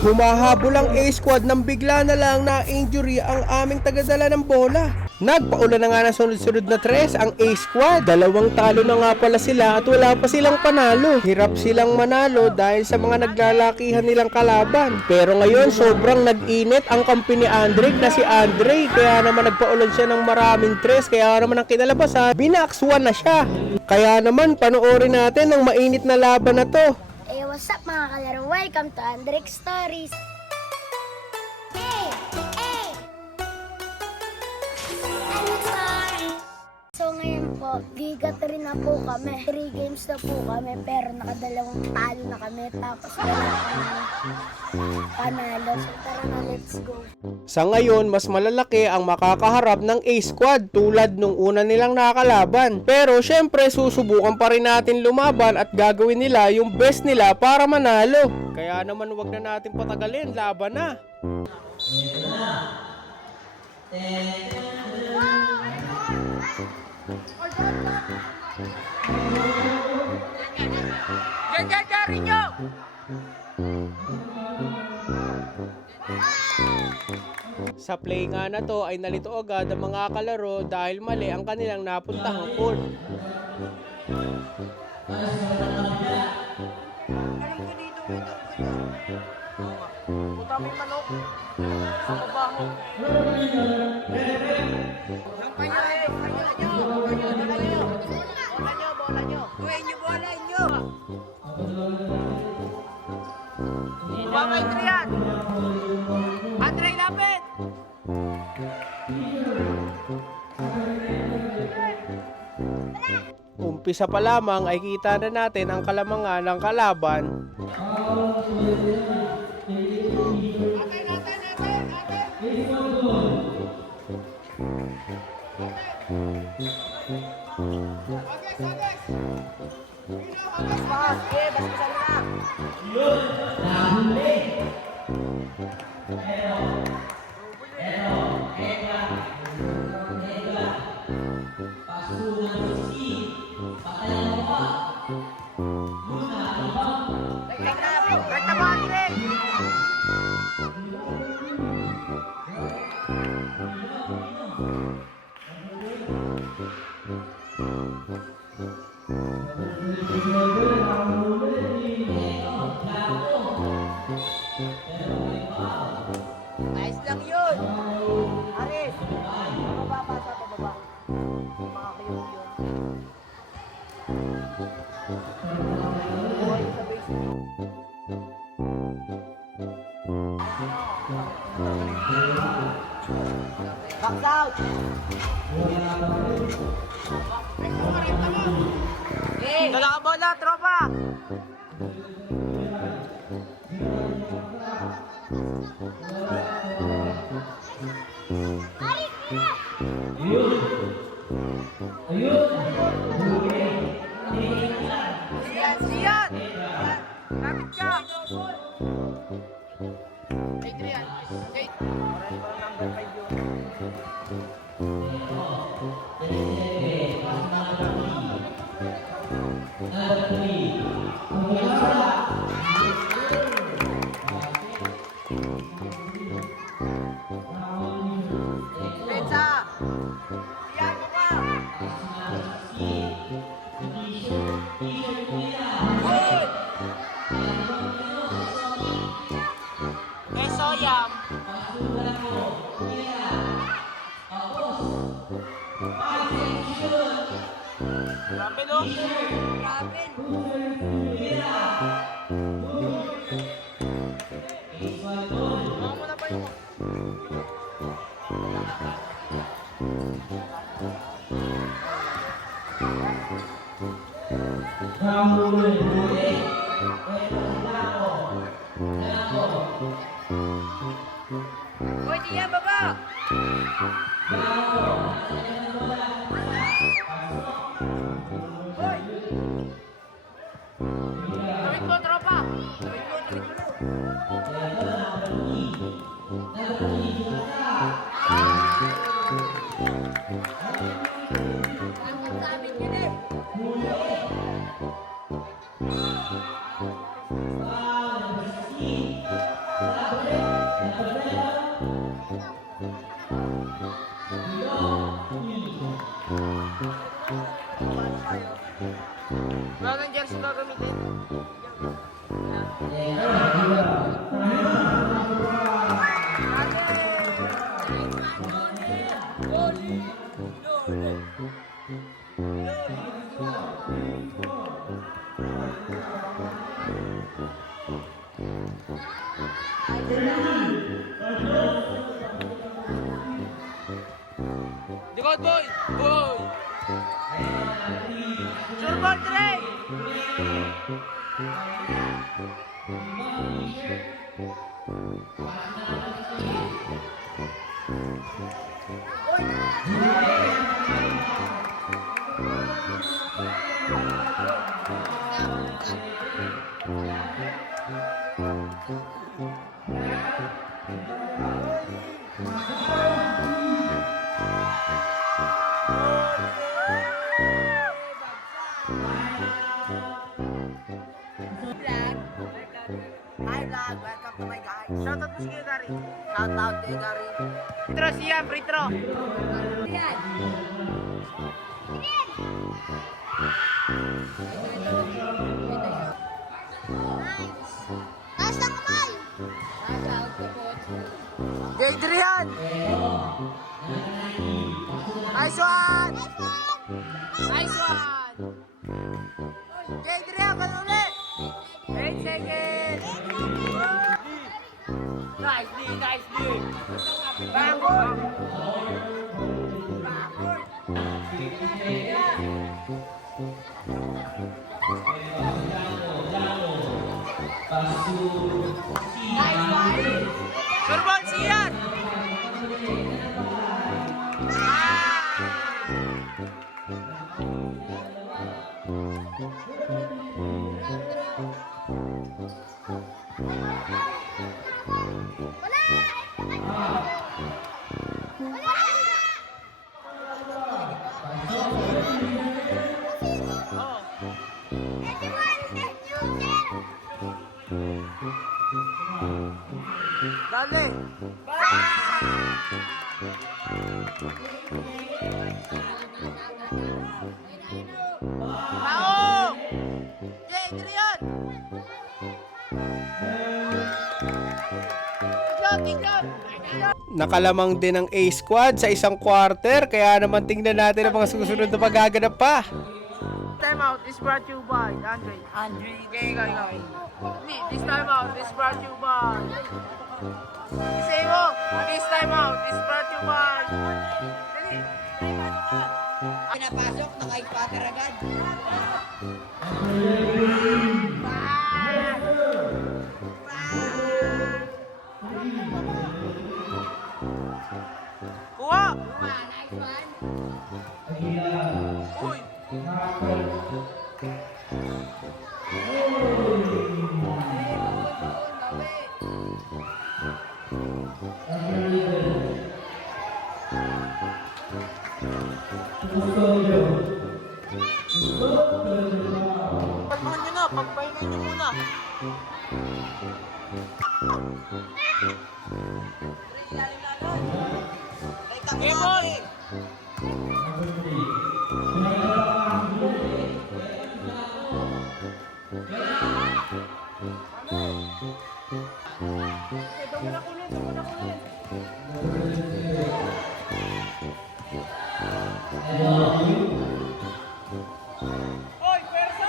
Humahabol ang A-squad nang bigla na lang na injury ang aming tagadala ng bola. Nagpaula na nga ng sunod-sunod na tres ang A-squad. Dalawang talo na nga pala sila at wala pa silang panalo. Hirap silang manalo dahil sa mga naglalakihan nilang kalaban. Pero ngayon sobrang nag-init ang kampi ni Andre na si Andre. Kaya naman nagpaulad siya ng maraming tres. Kaya naman ang kinalabasan, binakswan na siya. Kaya naman panoorin natin ang mainit na laban na to. Hey, what's up mga kalaro? Welcome to Andrex Stories! So ngayon po, bigat rin na po kami. 3 games na po kami pero nakadalawang talo na kami. Tapos wala kami panalo. So tara na, let's go! Sa ngayon, mas malalaki ang makakaharap ng A-squad tulad nung una nilang nakakalaban. Pero syempre, susubukan pa rin natin lumaban at gagawin nila yung best nila para manalo. Kaya naman wag na natin patagalin, laban na! Sa play nga na to ay nalito agad ang mga kalaro dahil mali ang kanilang napuntahang court. Puta may manok. Sa babaho. Sampay nyo eh. Bola nyo. Kuhin nyo bola nyo. Baka Andre yan. Andre, lapit. Umpisa pa lamang ay kita na natin ang kalamangan ng kalaban. Ayos lang yun. Aris. Pababa pa sa pababa. Mga kayo yun. Buhay sa basement. Box out! Dala ka bola, tropa! Siyan! Kapit ka! Adrian! Pensa! Siyan mo ka! Soyam. Grabe no? Grabe. Mga mo na ba yun? Hoy, diya, baba! Hoy! Tawid mo, tropa! Tawid mo, tawid mo! Likod, boy! Boy! Sure ball, Dre! Hi vlog, welcome to my guys. Shoutout mo si Kuya Gary. Shout out to Gary. Free throw siya, free throw. Taas ng kamay! Adrian! Nice one! Nice one! Adrian, kan ulit! 8 seconds! Nice D, nice D! Bangkot! Sure ball, siyan! Dali! Taong! Adrian! Tignan! Nakalamang din ang A squad sa isang quarter, kaya naman tingnan natin ang mga susunod na magaganap pa. Time out is brought to you by Andre. Andre, Okay, ikaw. This time out is brought to you by... Say mo! This time out is brought to you by... Dali! pinapasok, naka-ipater agad. Kuha! Uy! Palmahan nyo na, pagpahingan nyo muna. Game on! Oy, perso!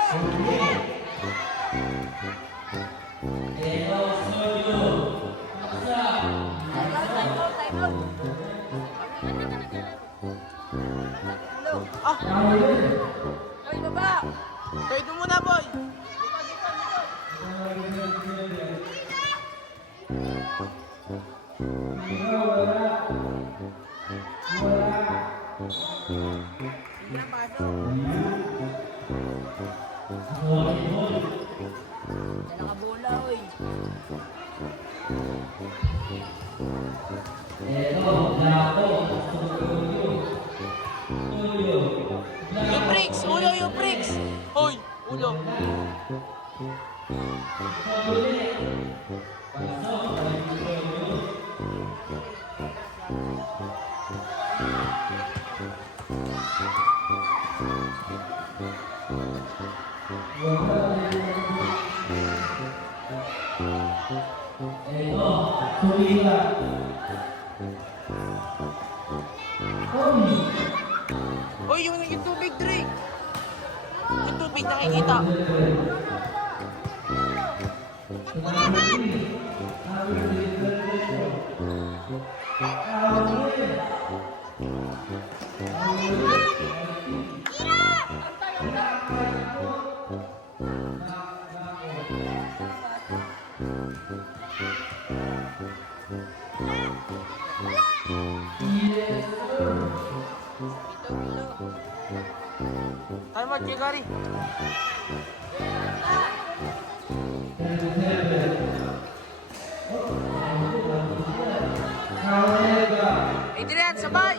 Oy, baba! Kaya doon muna, boy! Nakabola, oy. Yung bricks! Ulo yung bricks! Hoy! Ulo! Hoy, yung tubig, Dre! Yung tubig nakikita. Takbo naman! Time out, Chigari. Adrian, sabay!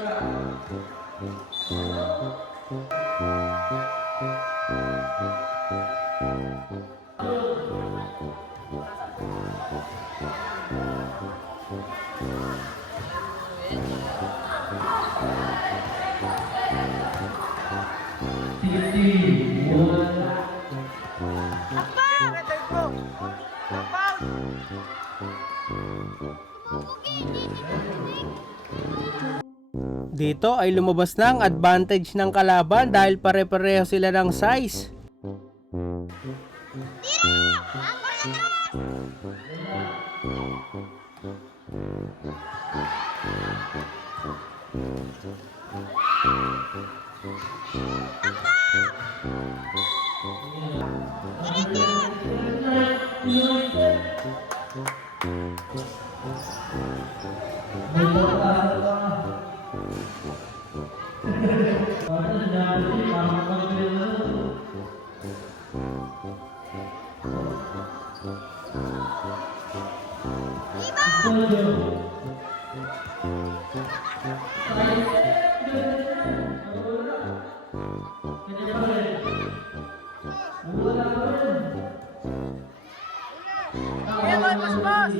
Dito ay lumabas na ang advantage ng kalaban dahil pare-pareho sila ng size. Ayan, boy, pas!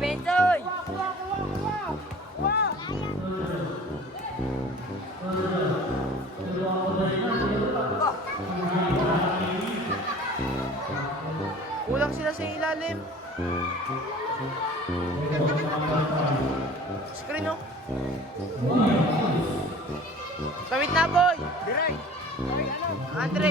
Benjoy! Kulang sila sa ilalim. Screen, no? Tawid na, boy! Diray! Andre!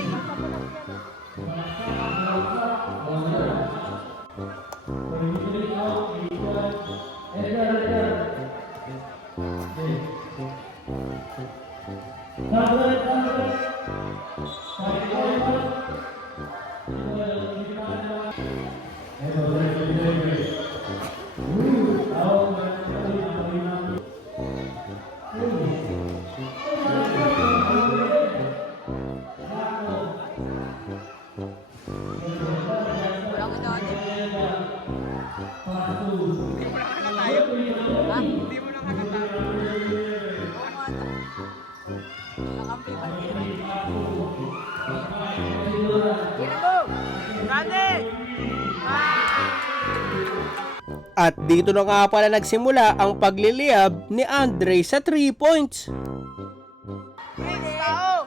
At dito na nga pala nagsimula ang pagliliyab ni Andre sa 3 points. Tao!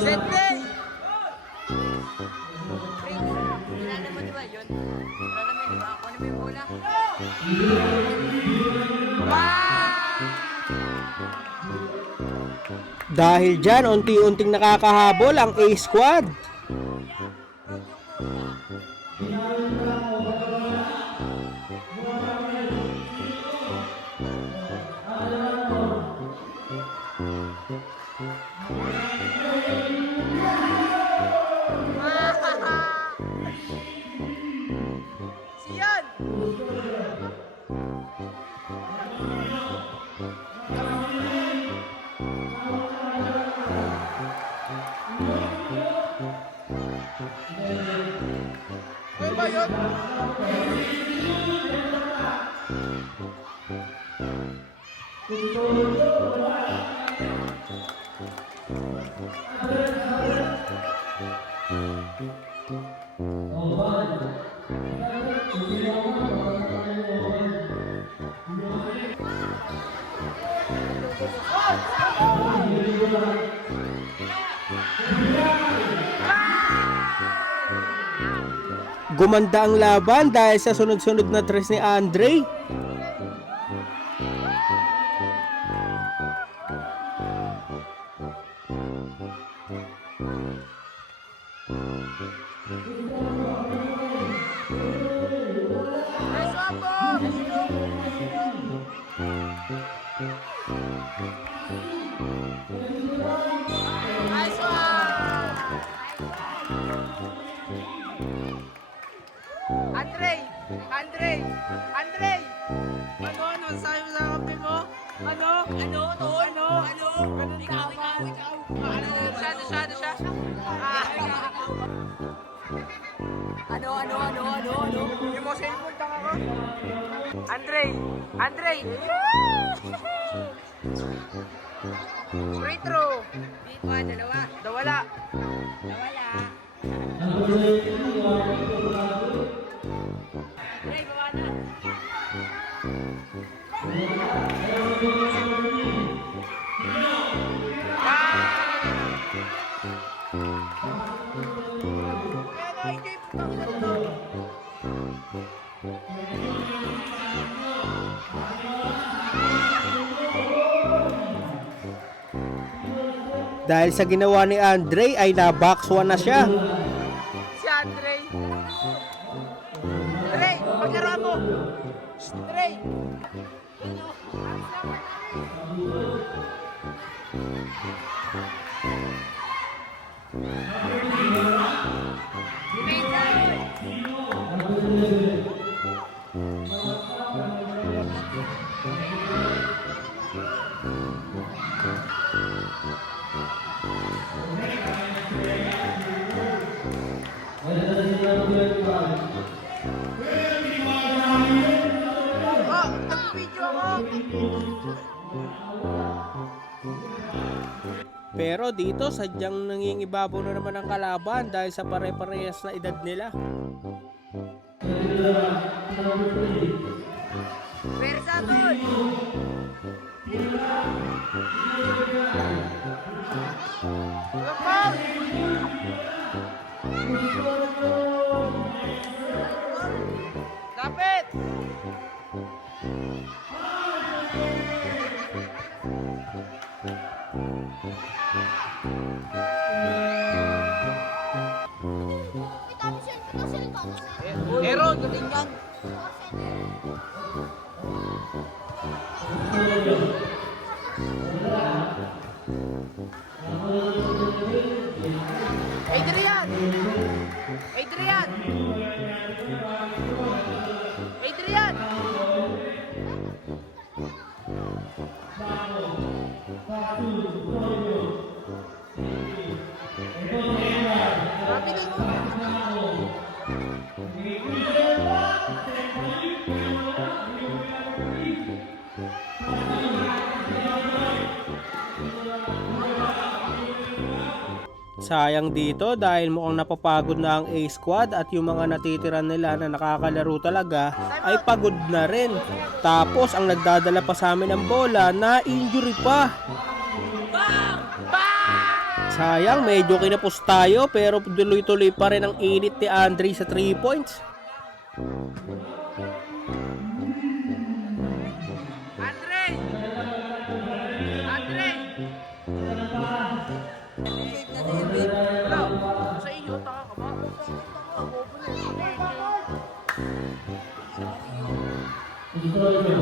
Set day! Kilala mo di ba yun? Kilala mo di ba? Ako na may bola. Dahil dyan, unti-unting nakakahabol ang A-Squad. Siyan! Ano ba yun? Gumanda ang laban dahil sa sunod-sunod na tres ni Andre. Nice one, boss! Nice one! Andre! Andre! Andre! Ano sabi mo sa kape mo? Ano? Ano? Ganun tama. Ano? Siya? Ano? Yung mo cellphone tanga ka? Andre! Free throw! Dito, dalawa. Dawala! Hey, baba na. Dahil sa ginawa ni Andre ay na-box 1 na siya. Si Andre! Andre! Paglaro mo! Andre! Nag-video ako! Pero dito sadyang nangingibabaw na naman ang kalaban dahil sa pare-parehas na edad nila. Pwersa, tol. Lapang! Lapit! Aaron, galing yan! Adrian! Rapidin mo! Sayang dito dahil mukhang napapagod na ang A-Squad at yung mga natitira nila na nakakalaro talaga ay pagod na rin. Tapos ang nagdadala pa sa amin ng bola na injury pa. Sayang, medyo kinapos tayo pero tuloy-tuloy pa rin ang init ni Andre sa 3 points. Andre! Andre! Wala. Sa iyo, taka ka ba? Bobo na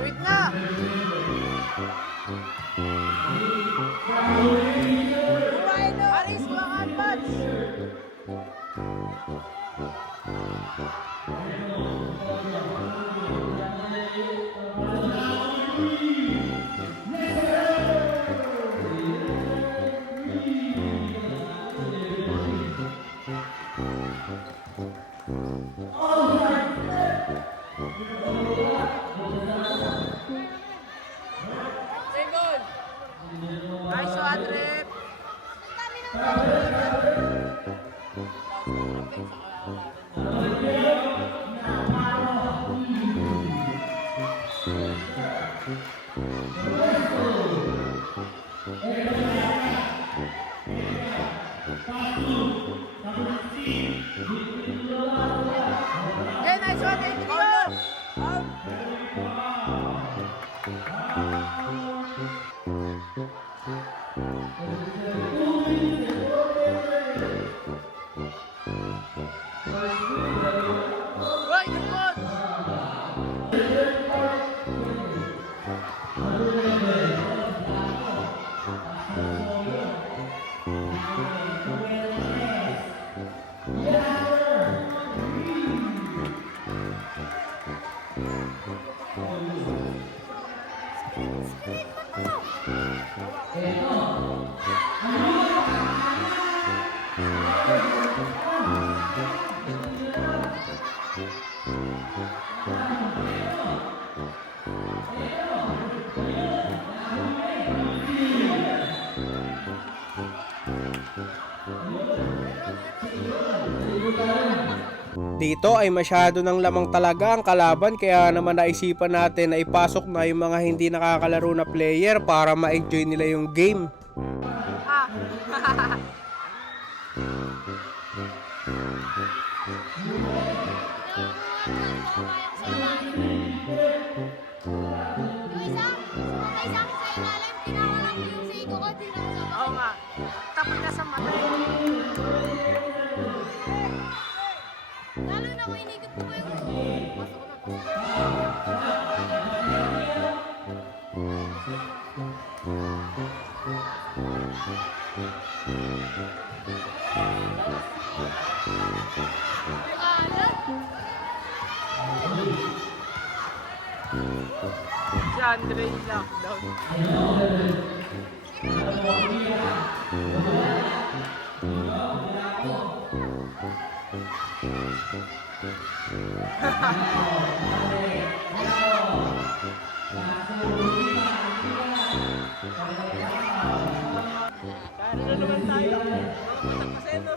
wait na! Aris, mga advance! Second! Nice one, Rep! Hey, nice one, thank you! Right, good one! Dito ay masyado ng lamang talaga ang kalaban kaya naman naisipan natin na ipasok na yung mga hindi nakakalaro na player para ma-enjoy nila yung game. Oo nga. Tapoy na sa mata. Lalo na kung inikot ko pa yung... Si Andre yung lockdown. Kaya na naman tayo. Mga kasi no.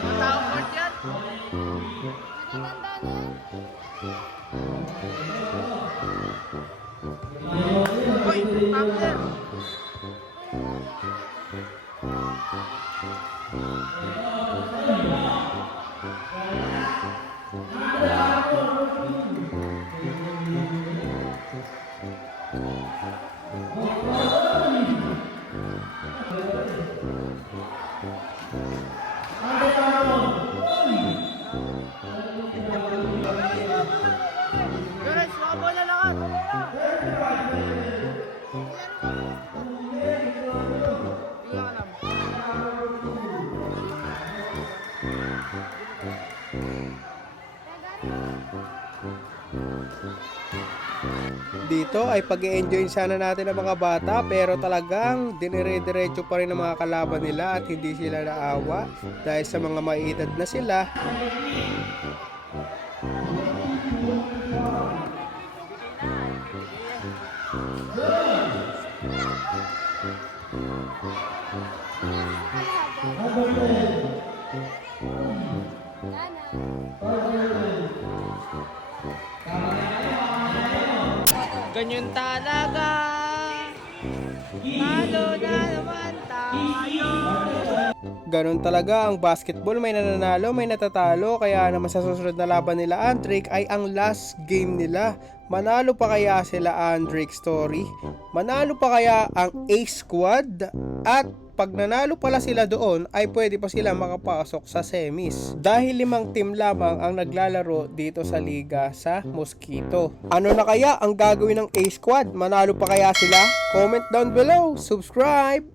Mga taong court yan. Matanda na yan. Hoy, tumbler. Guys, mga bola lang. Dito ay pag-i-enjoy sana natin ang mga bata pero talagang dinire-diretso pa rin ang mga kalaban nila at hindi sila naawa dahil sa mga maiedad na sila. Ganyan talaga. Talo na naman tayo. Ganon talaga ang basketball, may nananalo, may natatalo, kaya naman sa susunod na laban nila Andrick ay ang last game nila. Manalo pa kaya sila Andrick Story? Manalo pa kaya ang Ace Squad? At pag nanalo pala sila doon ay pwede pa sila makapasok sa semis. Dahil 5 team lamang ang naglalaro dito sa liga sa Mosquito. Ano na kaya ang gagawin ng Ace Squad? Manalo pa kaya sila? Comment down below, subscribe!